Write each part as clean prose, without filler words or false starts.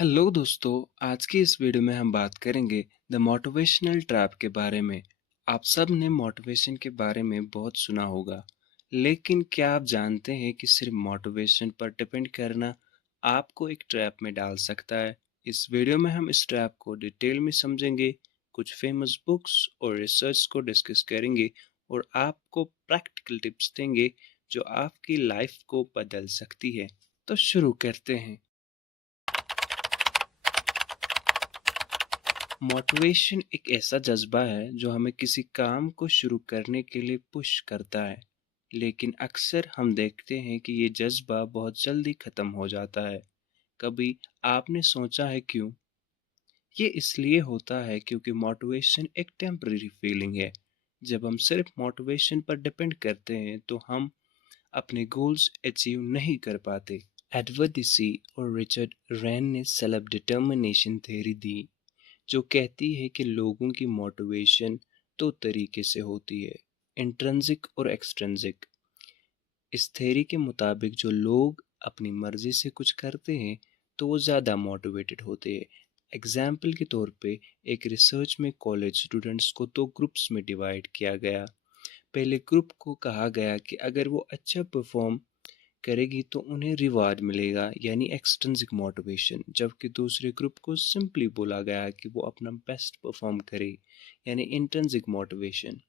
Hello दोस्तों। आज की इस वीडियो में हम बात करेंगे द मोटिवेशनल ट्रैप के बारे में। आप सब ने मोटिवेशन के बारे में बहुत सुना होगा, लेकिन क्या आप जानते हैं कि सिर्फ मोटिवेशन पर डिपेंड करना आपको एक ट्रैप में डाल सकता है। इस वीडियो में हम इस ट्रैप को डिटेल में समझेंगे, कुछ फेमस बुक्स और रिसर्च को डिस्कस करेंगे और आपको प्रैक्टिकल टिप्स देंगे जो आपकी लाइफ को बदल सकती है। तो शुरू करते हैं। मोटिवेशन एक ऐसा जज्बा है जो हमें किसी काम को शुरू करने के लिए पुश करता है, लेकिन अक्सर हम देखते हैं कि ये जज्बा बहुत जल्दी खत्म हो जाता है। कभी आपने सोचा है क्यों? ये इसलिए होता है क्योंकि मोटिवेशन एक टेम्पररी फीलिंग है। जब हम सिर्फ मोटिवेशन पर डिपेंड करते हैं तो हम अपने गोल्स अचीव नहीं कर पाते। एडवर्ड डिसी और रिचर्ड रैन ने सेल्फ डिटर्मिनेशन थ्योरी दी, जो कहती है कि लोगों की मोटिवेशन दो तरीके से होती है, इंट्रिंसिक और एक्सट्रिंसिक। इस थ्योरी के मुताबिक जो लोग अपनी मर्जी से कुछ करते हैं तो वो ज़्यादा मोटिवेटेड होते हैं। एग्जाम्पल के तौर पे एक रिसर्च में कॉलेज स्टूडेंट्स को दो ग्रुप्स में डिवाइड किया गया। पहले ग्रुप को कहा गया कि अगर वो अच्छा परफॉर्म करेगी तो उन्हें रिवार्ड मिलेगा, यानी एक्सट्रिंसिक मोटिवेशन, जबकि दूसरे ग्रुप को सिंपली बोला गया कि वो अपना बेस्ट परफॉर्म करे, यानी इंट्रिंसिक मोटिवेशन।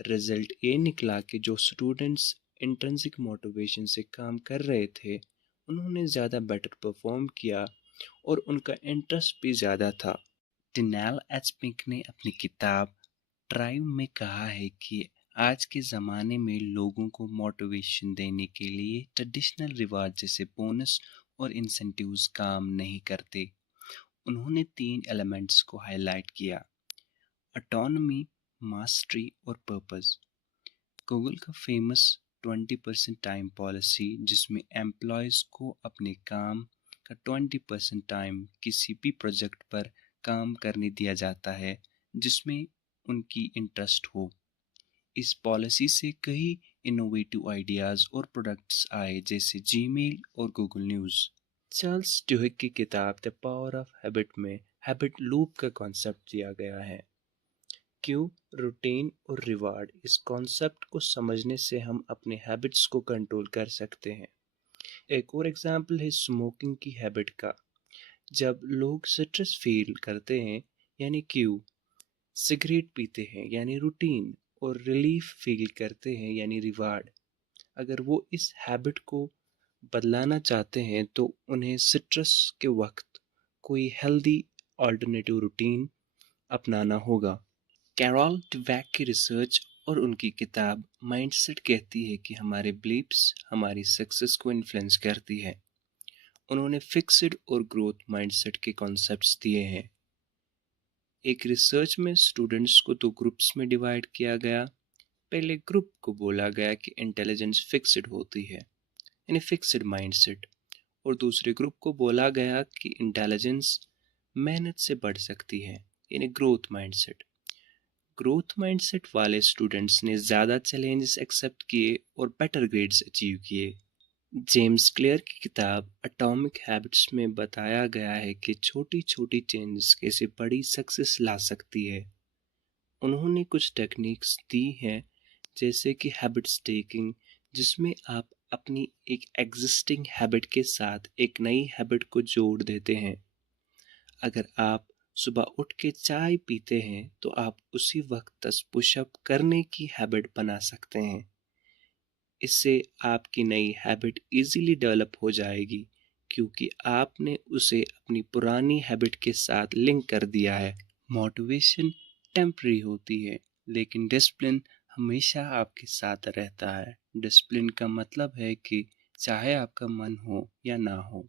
रिजल्ट ये निकला कि जो स्टूडेंट्स इंट्रिंसिक मोटिवेशन से काम कर रहे थे उन्होंने ज़्यादा बेटर परफॉर्म किया और उनका इंटरेस्ट भी ज़्यादा था। डिनेल एचपिंक ने अपनी किताब ड्राइव में कहा है कि आज के ज़माने में लोगों को मोटिवेशन देने के लिए ट्रेडिशनल रिवार्ड जैसे बोनस और इंसेंटिव्स काम नहीं करते। उन्होंने तीन एलिमेंट्स को हाईलाइट किया: ऑटोनॉमी, मास्टरी और पर्पस। गूगल का फेमस 20% टाइम पॉलिसी, जिसमें एम्प्लॉयज़ को अपने काम का 20% टाइम किसी भी प्रोजेक्ट पर काम करने दिया जाता है जिसमें उनकी इंटरेस्ट हो। इस पॉलिसी से कई इनोवेटिव आइडियाज़ और प्रोडक्ट्स आए, जैसे जीमेल और गूगल न्यूज़। चार्ल्स ड्यूहिक की किताब द पावर ऑफ हैबिट में हैबिट लूप का कॉन्सेप्ट दिया गया है। क्यों, रूटीन और रिवार्ड, इस कॉन्सेप्ट को समझने से हम अपने हैबिट्स को कंट्रोल कर सकते हैं। एक और एग्जांपल है स्मोकिंग की हैबिट का। जब लोग स्ट्रेस फील करते हैं, यानी क्यू, सिगरेट पीते हैं यानी रूटीन, और रिलीफ फील करते हैं यानी रिवार्ड। अगर वो इस हैबिट को बदलाना चाहते हैं तो उन्हें स्ट्रेस के वक्त कोई हेल्दी ऑल्टरनेटिव रूटीन अपनाना होगा। कैरोल डवेक की रिसर्च और उनकी किताब माइंडसेट कहती है कि हमारे बिलीव्स हमारी सक्सेस को इन्फ्लुएंस करती है। उन्होंने फिक्स्ड और ग्रोथ माइंडसेट के कॉन्सेप्ट्स दिए हैं। एक रिसर्च में स्टूडेंट्स को दो ग्रुप्स में डिवाइड किया गया। पहले ग्रुप को बोला गया कि इंटेलिजेंस फिक्स्ड होती है, यानी फिक्स्ड माइंडसेट, और दूसरे ग्रुप को बोला गया कि इंटेलिजेंस मेहनत से बढ़ सकती है, यानी ग्रोथ माइंडसेट। ग्रोथ माइंडसेट वाले स्टूडेंट्स ने ज़्यादा चैलेंजेस एक्सेप्ट किए और बेटर ग्रेड्स अचीव किए। जेम्स क्लियर की किताब एटॉमिक हैबिट्स में बताया गया है कि छोटी छोटी चेंजेस कैसे बड़ी सक्सेस ला सकती है। उन्होंने कुछ टेक्निक्स दी हैं, जैसे कि हैबिट स्टेकिंग, जिसमें आप अपनी एक एग्जिस्टिंग हैबिट के साथ एक नई हैबिट को जोड़ देते हैं। अगर आप सुबह उठ के चाय पीते हैं तो आप उसी वक्त 10 पुशअप करने की हैबिट बना सकते हैं। इससे आपकी नई हैबिट इजीली डेवलप हो जाएगी, क्योंकि आपने उसे अपनी पुरानी हैबिट के साथ लिंक कर दिया है। मोटिवेशन टेम्पररी होती है, लेकिन डिसिप्लिन हमेशा आपके साथ रहता है। डिसिप्लिन का मतलब है कि चाहे आपका मन हो या ना हो,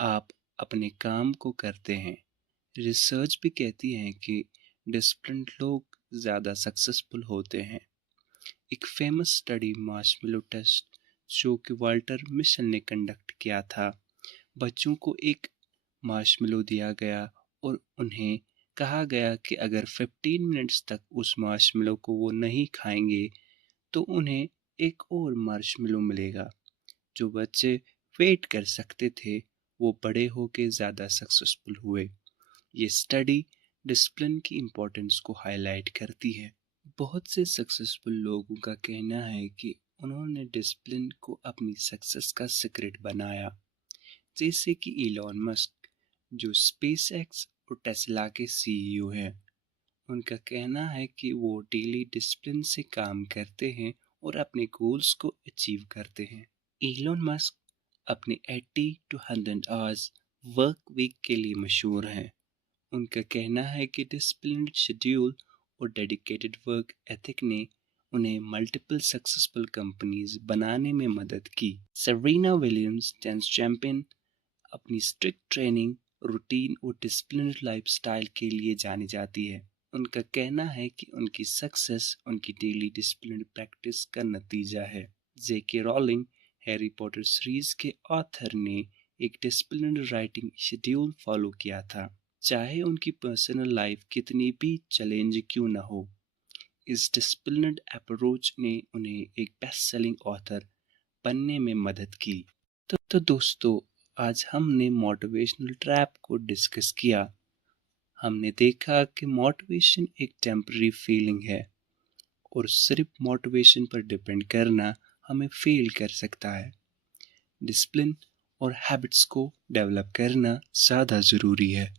आप अपने काम को करते हैं। रिसर्च भी कहती है कि डिसिप्लिन्ड लोग ज़्यादा सक्सेसफुल होते हैं। एक फेमस स्टडी मार्शमेलो टेस्ट, जो कि वाल्टर मिशन ने कंडक्ट किया था। बच्चों को एक मार्शमेलो दिया गया और उन्हें कहा गया कि अगर 15 मिनट्स तक उस मार्शमेलो को वो नहीं खाएंगे तो उन्हें एक और मार्शमेलो मिलेगा। जो बच्चे वेट कर सकते थे वो बड़े होके ज़्यादा सक्सेसफुल हुए। ये स्टडी डिसिप्लिन की इम्पोर्टेंस को हाईलाइट करती है। बहुत से सक्सेसफुल लोगों का कहना है कि उन्होंने डिसिप्लिन को अपनी सक्सेस का सीक्रेट बनाया, जैसे कि इलॉन मस्क, जो स्पेसएक्स और टेस्ला के सीईओ हैं। उनका कहना है कि वो डेली डिसिप्लिन से काम करते हैं और अपने गोल्स को अचीव करते हैं। इलॉन मस्क अपने 80 टू 100 आवर्स वर्क वीक के लिए मशहूर हैं। उनका कहना है कि डिसिप्लिन्ड शेड्यूल और डेडिकेटेड वर्क एथिक ने उन्हें मल्टीपल सक्सेसफुल कंपनीज बनाने में मदद की। सेरेना विलियम्स, टेनिस चैंपियन, अपनी स्ट्रिक्ट ट्रेनिंग, रूटीन और डिसिप्लिन्ड लाइफस्टाइल के लिए जानी जाती है। उनका कहना है कि उनकी सक्सेस उनकी डेली डिसिप्लिन्ड प्रैक्टिस का नतीजा है। जेके रोलिंग, हैरी पॉटर सीरीज के ऑथर, ने एक डिसिप्लिन्ड राइटिंग शेड्यूल फॉलो किया था, चाहे उनकी पर्सनल लाइफ कितनी भी चैलेंज क्यों न हो। इस डिसिप्लिन्ड अप्रोच ने उन्हें एक बेस्ट सेलिंग ऑथर बनने में मदद की। तो दोस्तों, आज हमने मोटिवेशनल ट्रैप को डिस्कस किया। हमने देखा कि मोटिवेशन एक टेम्पररी फीलिंग है और सिर्फ मोटिवेशन पर डिपेंड करना हमें फेल कर सकता है। डिसिप्लिन और हैबिट्स को डेवलप करना ज़्यादा ज़रूरी है।